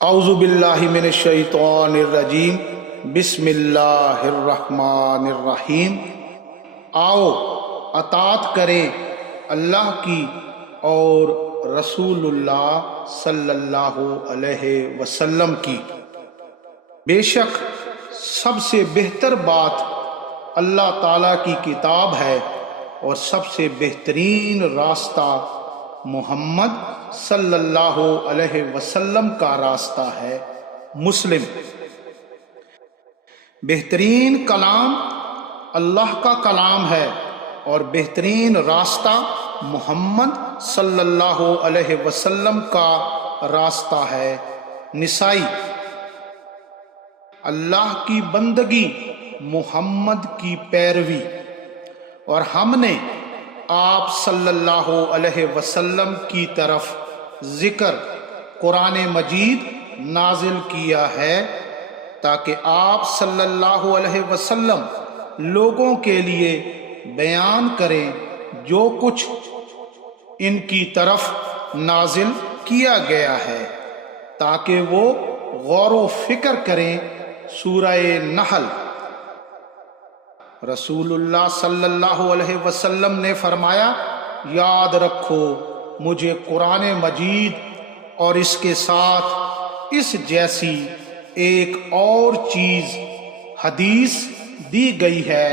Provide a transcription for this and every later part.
اعوذ باللہ من الشیطان الرجیم بسم اللہ الرحمن الرحیم۔ آؤ اطاعت کریں اللہ کی اور رسول اللہ صلی اللہ علیہ وسلم کی۔ بے شک سب سے بہتر بات اللہ تعالیٰ کی کتاب ہے اور سب سے بہترین راستہ محمد صلی اللہ علیہ وسلم کا راستہ ہے۔ مسلم۔ بہترین کلام اللہ کا کلام ہے اور بہترین راستہ محمد صلی اللہ علیہ وسلم کا راستہ ہے۔ نسائی۔ اللہ کی بندگی، محمد کی پیروی، اور ہم نے آپ صلی اللہ علیہ وسلم کی طرف ذکر قرآن مجید نازل کیا ہے تاکہ آپ صلی اللہ علیہ وسلم لوگوں کے لیے بیان کریں جو کچھ ان کی طرف نازل کیا گیا ہے تاکہ وہ غور و فکر کریں۔ سورہ نحل۔ رسول اللہ صلی اللہ علیہ وسلم نے فرمایا، یاد رکھو مجھے قرآن مجید اور اس کے ساتھ اس جیسی ایک اور چیز حدیث دی گئی ہے۔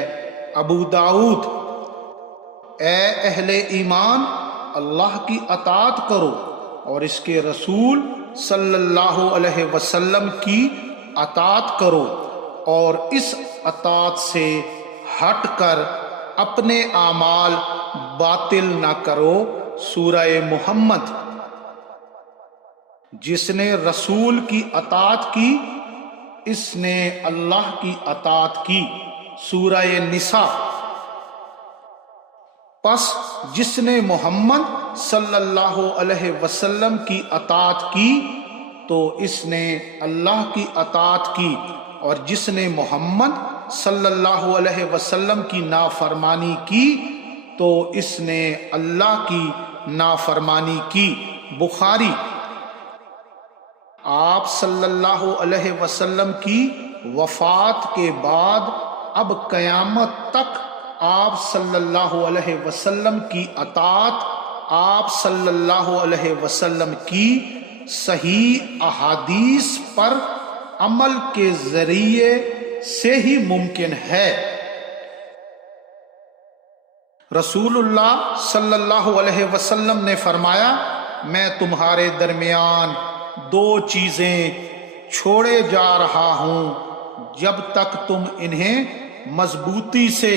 ابو داؤد۔ اے اہل ایمان، اللہ کی اطاعت کرو اور اس کے رسول صلی اللہ علیہ وسلم کی اطاعت کرو اور اس اطاعت سے ہٹ کر اپنے اعمال باطل نہ کرو۔ سورہ محمد۔ جس نے رسول کی اطاعت کی اس نے اللہ کی اطاعت کی۔ سورہ نساء۔ پس جس نے محمد صلی اللہ علیہ وسلم کی اطاعت کی تو اس نے اللہ کی اطاعت کی، اور جس نے محمد صلی اللہ علیہ وسلم کی نافرمانی کی تو اس نے اللہ کی نافرمانی کی۔ بخاری۔ آپ صلی اللہ علیہ وسلم کی وفات کے بعد اب قیامت تک آپ صلی اللہ علیہ وسلم کی اطاعت آپ صلی اللہ علیہ وسلم کی صحیح احادیث پر عمل کے ذریعے سے ہی ممکن ہے۔ رسول اللہ صلی اللہ علیہ وسلم نے فرمایا، میں تمہارے درمیان دو چیزیں چھوڑے جا رہا ہوں، جب تک تم انہیں مضبوطی سے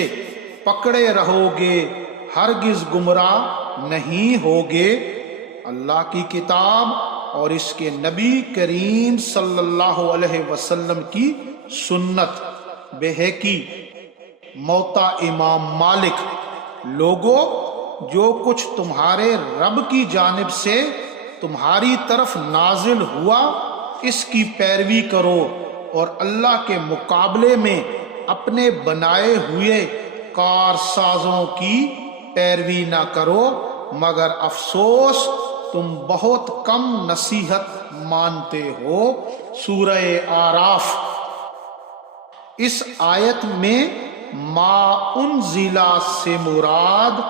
پکڑے رہو گے ہرگز گمراہ نہیں ہوگے۔ اللہ کی کتاب اور اس کے نبی کریم صلی اللہ علیہ وسلم کی سنت۔ بہقی۔ موطا امام مالک۔ لوگو، جو کچھ تمہارے رب کی جانب سے تمہاری طرف نازل ہوا اس کی پیروی کرو اور اللہ کے مقابلے میں اپنے بنائے ہوئے کارسازوں کی پیروی نہ کرو، مگر افسوس تم بہت کم نصیحت مانتے ہو۔ سورہ اعراف۔ اس آیت میں ما انزلہ سے مراد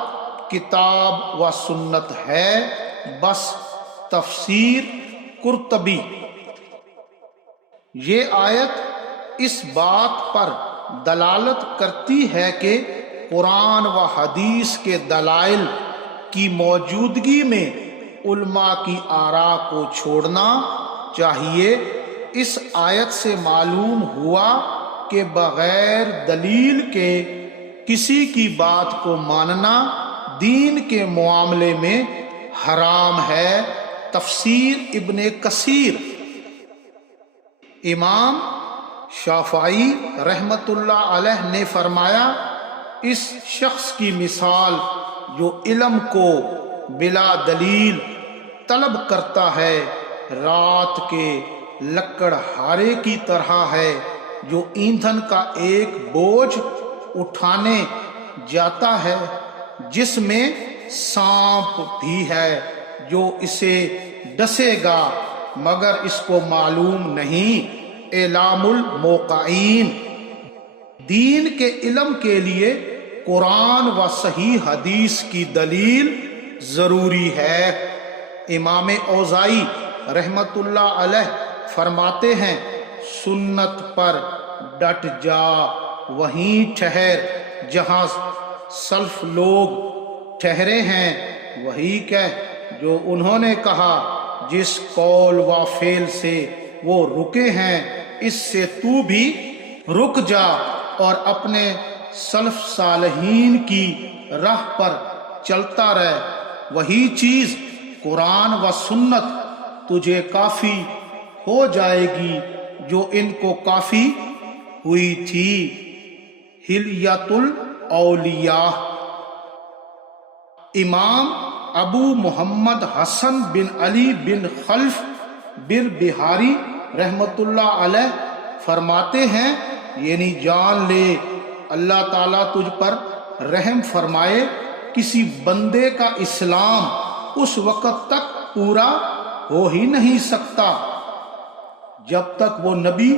کتاب و سنت ہے۔ بس تفسیر قرطبی۔ یہ آیت اس بات پر دلالت کرتی ہے کہ قرآن و حدیث کے دلائل کی موجودگی میں علماء کی آراء کو چھوڑنا چاہیے۔ اس آیت سے معلوم ہوا کہ بغیر دلیل کے کسی کی بات کو ماننا دین کے معاملے میں حرام ہے۔ تفسیر ابن کثیر۔ امام شافعی رحمت اللہ علیہ نے فرمایا، اس شخص کی مثال جو علم کو بلا دلیل طلب کرتا ہے رات کے لکڑہارے کی طرح ہے جو ایندھن کا ایک بوجھ اٹھانے جاتا ہے جس میں سانپ بھی ہے جو اسے ڈسے گا مگر اس کو معلوم نہیں۔ اعلام الموقعین، دین کے علم کے لیے قرآن و صحیح حدیث کی دلیل ضروری ہے۔ امام اوزاعی رحمت اللہ علیہ فرماتے ہیں، سنت پر ڈٹ جا، وہیں ٹھہر جہاں سلف لوگ ٹھہرے ہیں، وہی کہہ جو انہوں نے کہا، جس قول و فعل سے وہ رکے ہیں اس سے تو بھی رک جا، اور اپنے سلف صالحین کی راہ پر چلتا رہ، وہی چیز قرآن و سنت تجھے کافی ہو جائے گی جو ان کو کافی ہوئی تھی۔ حلیۃ الاولیاء، امام ابو محمد حسن بن علی بن خلف بر بہاری رحمت اللہ علیہ فرماتے ہیں، یعنی جان لے اللہ تعالیٰ تجھ پر رحم فرمائے، کسی بندے کا اسلام اس وقت تک پورا ہو ہی نہیں سکتا جب تک وہ نبی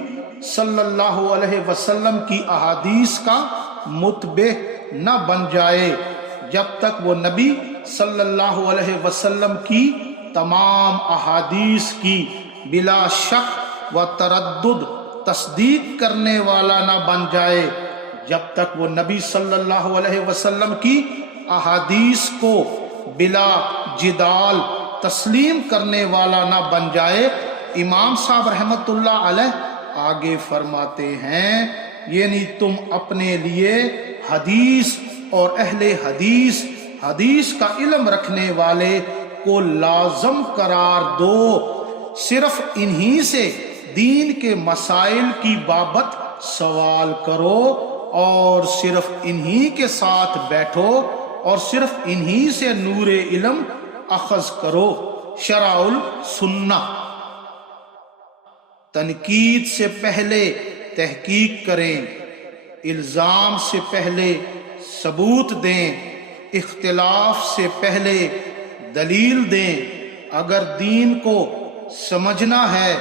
صلی اللہ علیہ وسلم کی احادیث کا متبع نہ بن جائے، جب تک وہ نبی صلی اللہ علیہ وسلم کی تمام احادیث کی بلا شک و تردد تصدیق کرنے والا نہ بن جائے، جب تک وہ نبی صلی اللہ علیہ وسلم کی احادیث کو بلا جدال تسلیم کرنے والا نہ بن جائے۔ امام صاحب رحمت اللہ علیہ آگے فرماتے ہیں، یعنی تم اپنے لیے حدیث اور اہل حدیث، حدیث کا علم رکھنے والے کو لازم قرار دو، صرف انہی سے دین کے مسائل کی بابت سوال کرو، اور صرف انہی کے ساتھ بیٹھو، اور صرف انہی سے نور علم اخذ کرو۔ شرع السنہ، تنقید سے پہلے تحقیق کریں، الزام سے پہلے ثبوت دیں، اختلاف سے پہلے دلیل دیں، اگر دین کو سمجھنا ہے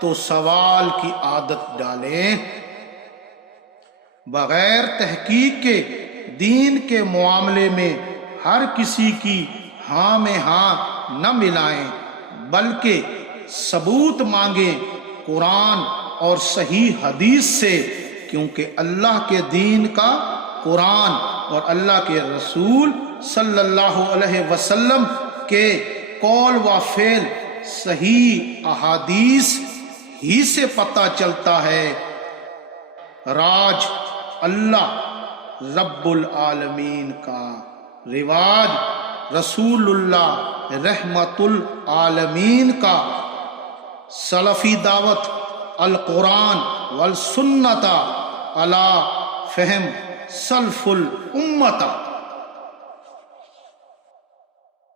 تو سوال کی عادت ڈالیں، بغیر تحقیق کے دین کے معاملے میں ہر کسی کی ہاں میں ہاں نہ ملائیں، بلکہ ثبوت مانگیں قرآن اور صحیح حدیث سے، کیونکہ اللہ کے دین کا قرآن اور اللہ کے رسول صلی اللہ علیہ وسلم کے قول و فعل صحیح احادیث ہی سے پتہ چلتا ہے۔ راج اللہ رب العالمین کا، رواج رسول اللہ رحمت العالمین کا، سلفی دعوت القرآن والسنت علی فہم سلف الامت۔